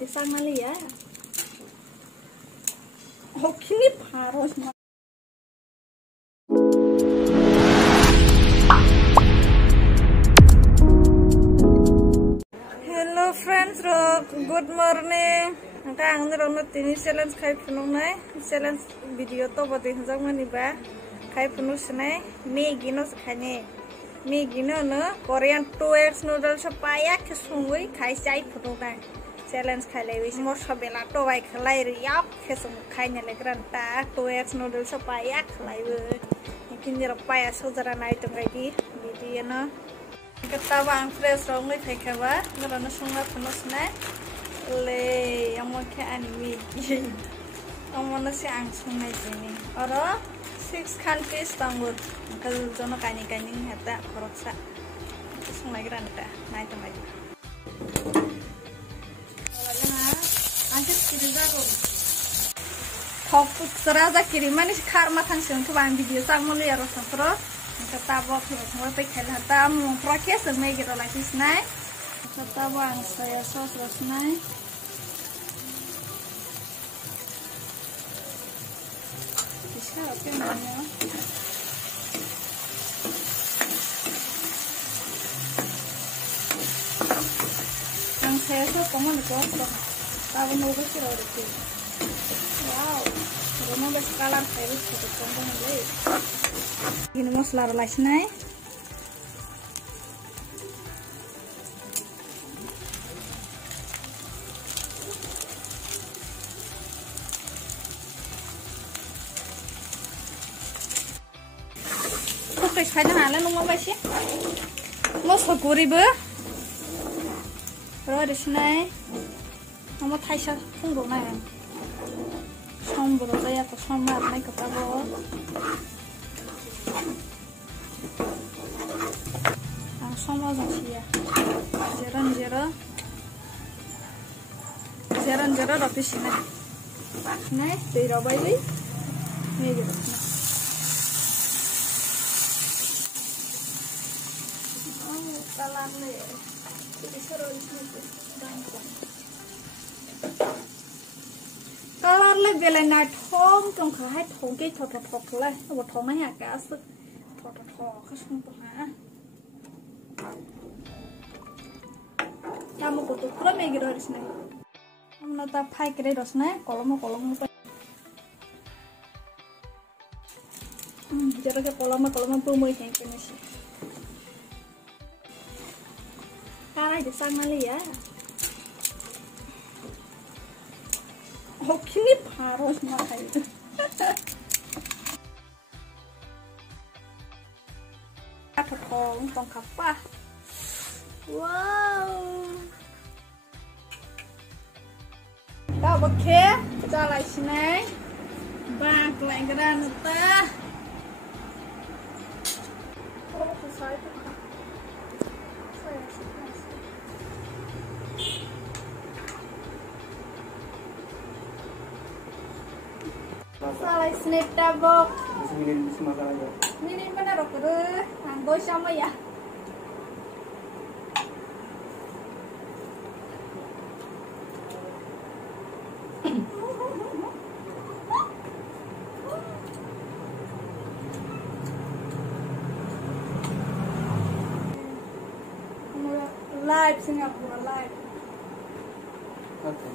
di sana ya. Oh, kini harus. Hello friends, good morning. Angka angin rono tini challenge kai penuh nai. Challenge video to bodi hanjang mani ba. Kai penuh senai. Maggi no sekhane. Maggi no Korean 2x noodles supaya kesungui kai cai penuh nai. Challenge khai lewi mo sabela to bai khlai ri yap khesum khai ne legran ta 2x noodles supaya khlai we. Kini rapaya sojara nai tongai di video no. Kita bang fresh rong khai khaba ngana sunga penuh senai. Le yang mau ke anime yang mana sih angsung aja nih orang 6 countries tanggut kalau jono kani hata koroksa langsung lagi ranta naik tempat nah anjir kiri jago fokus teraza kiri manis karma tangsiun tuh bang video sang mulu ya rosa pro kita bawa mau pakai hata mau prokes semai gitu lagi naik kita bang saya sos terus naik yang saya tuh kamu dikosong tahu nunggu sih loh itu wow rumah berskalan saya cukup kongkong lagi ini mau selalu lasnai Kaya na lang mo ba siya? Mo saguri ba? Pero disnay. Mo taisa pungro na yan. Sombro kaya ko somar na katabo. Ang somar na siya. Jeran roti sina. Nay, tira ba ini? Nih gitu. Kalau lebih lena thong trong khai thong cái thọt lại, một thong này hả cả sức thọt cái sung to hả? Kamu kutuk pula megi doris nih. Kamu nata phai kere dos nih, kolom. Jero ke kolom pumui kayak gini sih. Karai di sana ya. Oh, kini harus makan itu. Apa tong kapah? Wow. Dah oke, kita lagi sini. Bang, kelenggaran kita. Oh, selesai. Salah snack tabok. Ini mana roker? Anggo sama ya. Live Singapura live. Okay.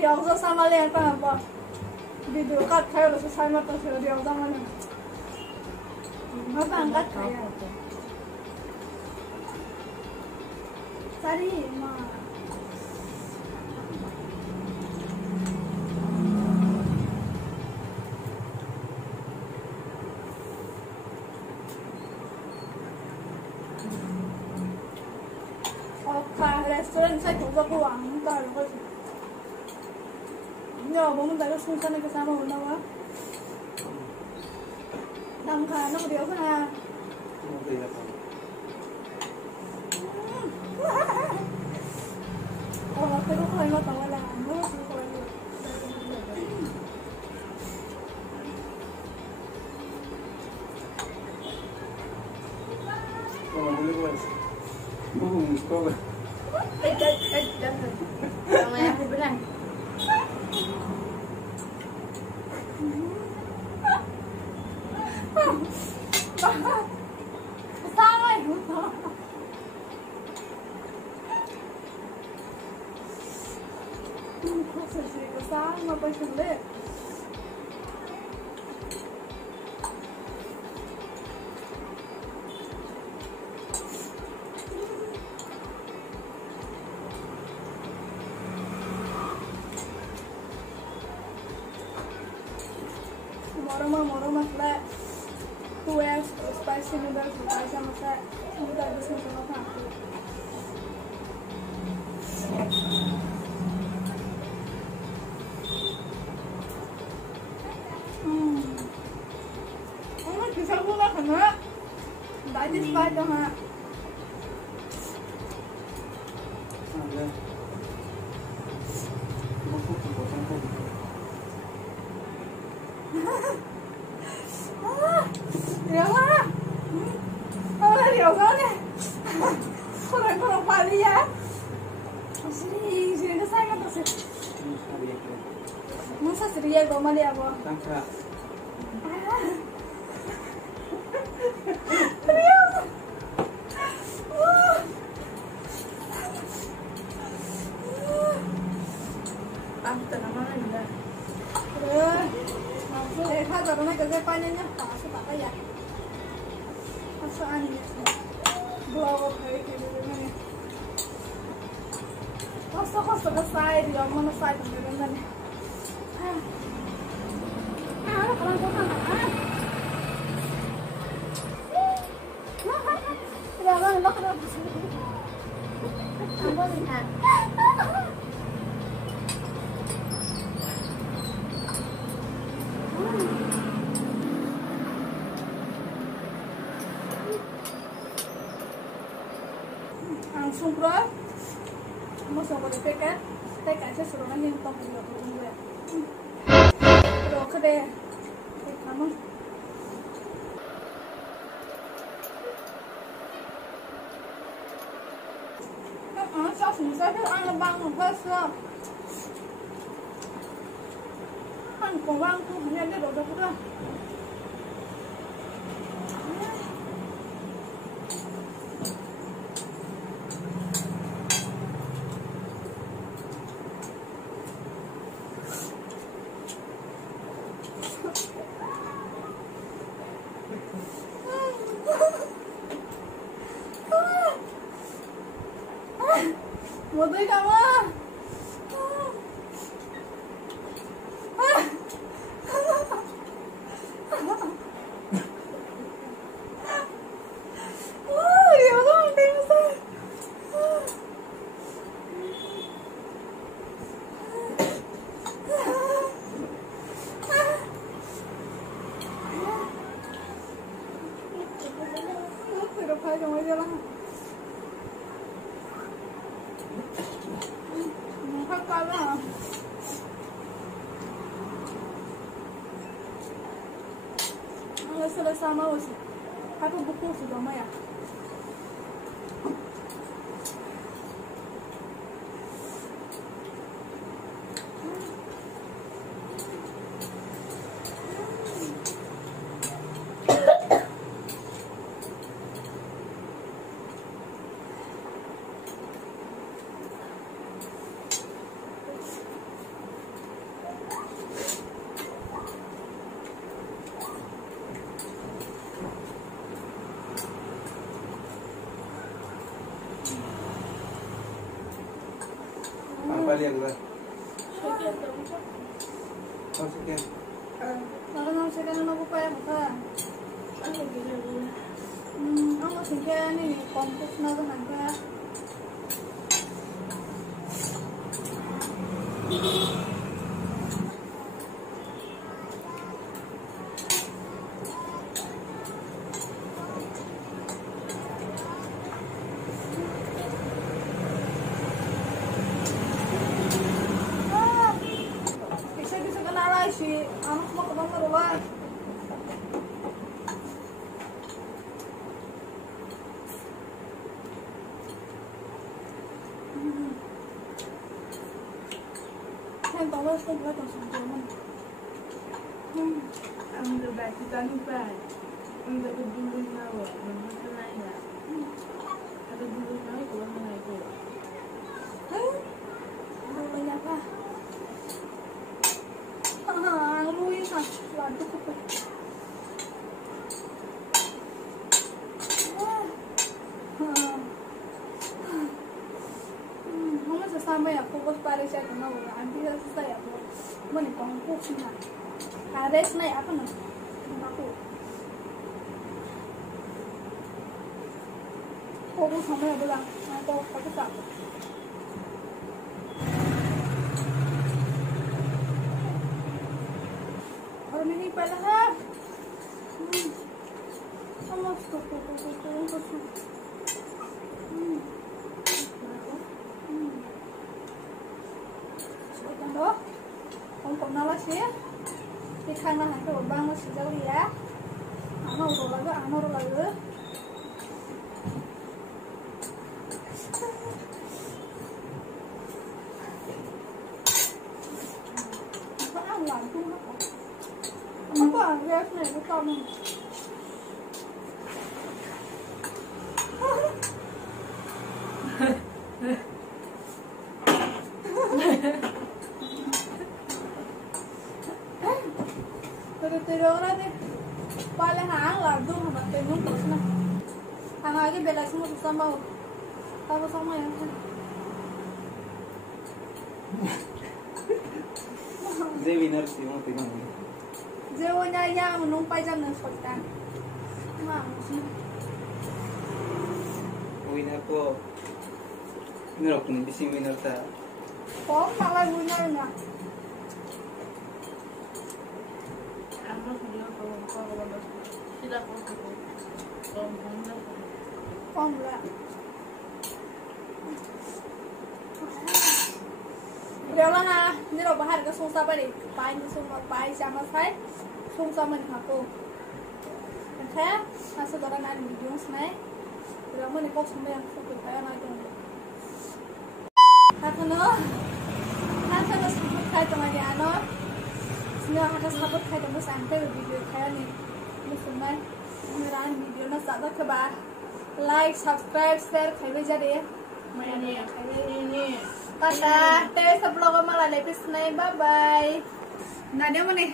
Dia usah sama lihat apa? Video kat saya usah sama tuh dia usah mana? Apa angkat saya? Cari mah. Restoran saya juga uang entar kok. Ya, kamu tadi susah nih kesama unawa. Nangka, nak dia apa? Oh, pero kau yang tahu lah. Kok. Jangan. Sama yang aku bilang. Sama itu. Sama apa itu deh? Moro masla 2x spicy noodles ऐसा मसा उनका जिसमें दोनों का किसान को ना खाना दादी स्पाइस तो हाँ Điều quá ôi điều quá nè con này con phải đi á sini ke saya kan sih masa seria kau mana apa Tangka. Tante nama anda để thay vào cái dây quay lên nhá tỏ cho bạn đây ạ sao anh blow thấy cái này có sao cái sai thì ông nó sai của cái này nó còn có thằng rồi nó không có gì hả langsung bro mau coba di TK sesuatu yang top juga gue bro kede kamu sao susah tuh ăn băng một hơi sữa ăn của băng cũng hanya để đổ được đâu Một tay cảm ơn điều không tin sao thì đâu phải trong ấy ra lắm Kakala. Sudah sama sih. Aku buku sudah maya. Balik gue. Oh sekian. Kalau sekian aku payah apa? Aku sekian ini kompos naga naga. Si anak mau ke kamar luar. yang tahu sekolah tuh semua. Ang udah kita lupa. Udah dulu nyawa, mana ya? Ada dulu nyawa itu mana itu? Dulu apa? Lu ini kan ladu apa? Kamu sesama ya fokus pada saya kenal orang anti saya tuh, mana kongkong sih nak? Ada snack apa nih? Aku. Fokus sama ya bilang, aku fokus apa? Orang ini padahal, sama stop. Sudah doh, kongkong nalas ya. Di kanan itu bangun sejauh ya. Ano lagi. Apa ang lantung apa? Apa gas nih itu kamu? Từ đó đi qua lên hàng là dung mà tiền không tốt này hàng ai cái biệt lại xong một trăm bao tao có xong rồi जे विनर सी मग ते म्हणून जेवण या म्हणून पाहिजे न स्वतः विनर को विनर आपण बिसी विनर ता có malah winner nggak Ang video kalau sila ko không nggak Điều là ha, như là bahar cái sung sa đi, bài như sung bài sama sai, sung sa mình học cô. Thế, ha sẽ gọi là anh video này, rồi mình có sung đen, sung phải nói chung. Ha cái nó sung khai trong ngày ano, nhớ ha cái sung khai trong cái sáng cái video khai này, mình sung này, mình làm video nó sẽ rất là like, subscribe, share khai bây giờ đi. Ini ini Tata, sebelum malah lepis naik, bye bye. Nah dia mana nih?